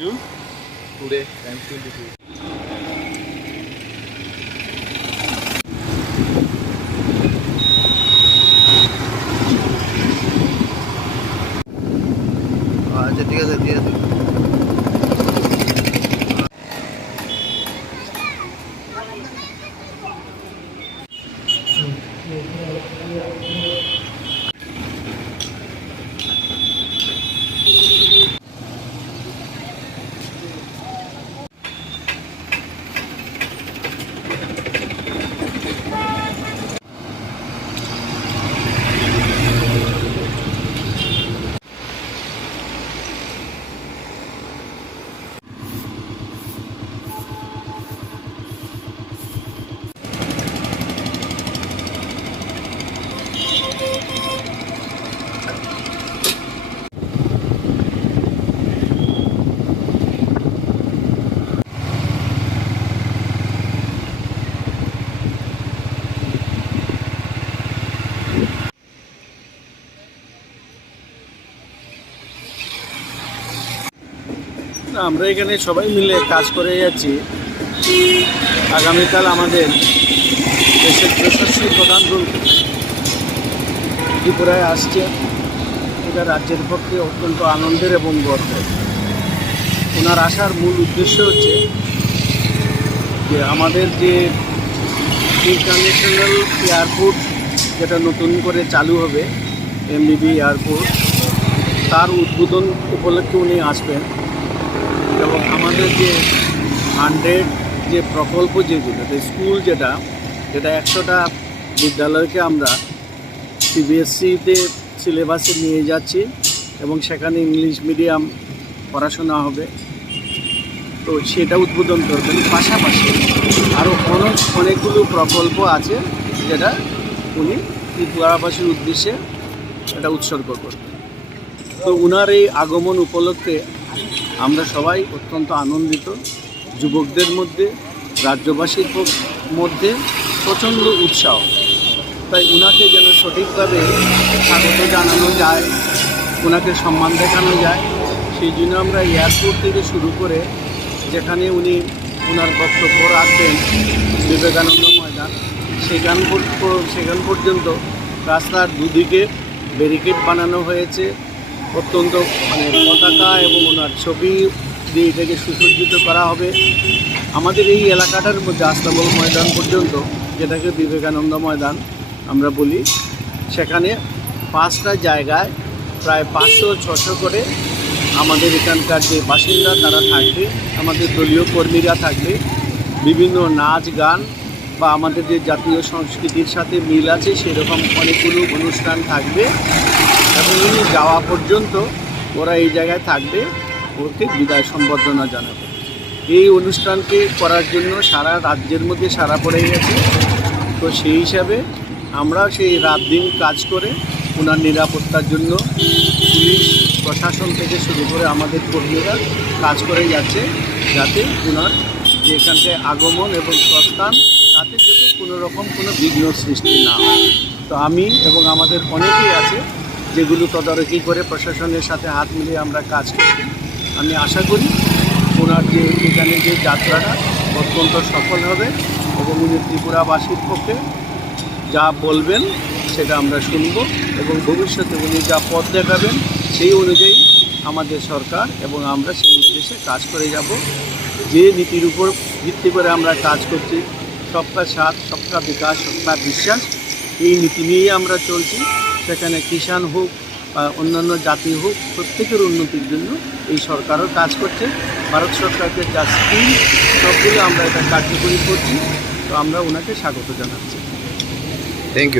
You? Today, times 22. আচ্ছা ঠিক আছে ঠিক আছে আমরা এখানে সবাই মিলে কাজ করে যাচ্ছি। আগামীকাল আমাদের দেশের যশস্বী প্রধানমন্ত্রী ত্রিপুরায় আসছে। এটা রাজ্যের পক্ষে অত্যন্ত আনন্দের এবং গর্বের। ওনার আসার মূল উদ্দেশ্য হচ্ছে যে আমাদের যে ইন্টারন্যাশনাল এয়ারপোর্ট যেটা নতুন করে চালু হবে, এমবিবি এয়ারপোর্ট, তার উদ্বোধন উপলক্ষে উনি আসবেন। এবং আমাদের যে 100 যে প্রকল্প যেগুলো স্কুল যেটা 100টা বিদ্যালয়কে আমরা সিবিএসসিতে সিলেবাসে নিয়ে যাচ্ছি এবং সেখানে ইংলিশ মিডিয়াম পড়াশোনা হবে, তো সেটা উদ্বোধন করবেন। পাশাপাশি আরও অনেকগুলো প্রকল্প আছে যেটা উনি ত্রিপুরাবাসীর উদ্দেশ্যে এটা উৎসর্গ করবেন। তো ওনার এই আগমন উপলক্ষে আমরা সবাই অত্যন্ত আনন্দিত। যুবকদের মধ্যে, রাজ্যবাসীর মধ্যে প্রচণ্ড উৎসাহ। তাই ওনাকে যেন সঠিকভাবে স্বাগত জানানো যায়, ওনাকে সম্মান দেখানো যায়, সেই জন্য আমরা এয়ারপোর্ট থেকে শুরু করে যেখানে উনি ওনার বক্তব্য রাখবেন বিবেকানন্দ ময়দান, সেখান পর্যন্ত রাস্তার দুদিকে ব্যারিকেড বানানো হয়েছে। অত্যন্ত পতাকা এবং ওনার ছবি দিয়ে এটাকে সুসজ্জিত করা হবে। আমাদের এই এলাকাটার মধ্যে আস্তাবল ময়দান পর্যন্ত, যেটাকে বিবেকানন্দ ময়দান আমরা বলি, সেখানে 5টা জায়গায় প্রায় 500-600 করে আমাদের এখানকার যে বাসিন্দা তারা থাকবে, আমাদের দলীয় কর্মীরা থাকবে। বিভিন্ন নাচ গান বা আমাদের যে জাতীয় সংস্কৃতির সাথে মিল আছে সেরকম অনেকগুলো অনুষ্ঠান থাকবে এবং উনি যাওয়া পর্যন্ত ওরা এই জায়গায় থাকবে, ওকে বিদায় সম্বর্ধনা জানাবে। এই অনুষ্ঠানকে করার জন্য সারা রাজ্যের মধ্যে সাড়া পড়ে গেছে। তো সেই হিসাবে আমরা সেই রাত দিন কাজ করে ওনার নিরাপত্তার জন্য পুলিশ প্রশাসন থেকে শুরু করে আমাদের কর্মীরা কাজ করে যাচ্ছে, যাতে ওনার যে এখানটায় আগমন এবং প্রস্থান তাতে যাতে কোনো রকম কোনো বিঘ্ন সৃষ্টি না হয়। তো আমি এবং আমাদের অনেকেই আছে যেগুলো তদারকি করে প্রশাসনের সাথে হাত মিলিয়ে আমরা কাজ করছি। আমি আশা করি ওনার যে এখানে যে যাত্রাটা অত্যন্ত সফল হবে এবং উনি ত্রিপুরাবাসীর পক্ষে যা বলবেন সেটা আমরা শুনব এবং ভবিষ্যতে উনি যা পথ দেখাবেন সেই অনুযায়ী আমাদের সরকার এবং আমরা সেই উদ্দেশ্যে কাজ করে যাব। যে নীতির উপর ভিত্তি করে আমরা কাজ করছি, সবকা সাথ, সবকা বিকাশ, সবকা বিশ্বাস, এই নীতি নিয়েই আমরা চলছি। সেখানে কিষাণ হোক বা অন্যান্য জাতি হোক, প্রত্যেকের উন্নতির জন্য এই সরকারও কাজ করছে। ভারত সরকারের যা স্কিম সবগুলো আমরা এটা কার্যকরী করছি। তো আমরা ওনাকে স্বাগত জানাচ্ছি। Thank you.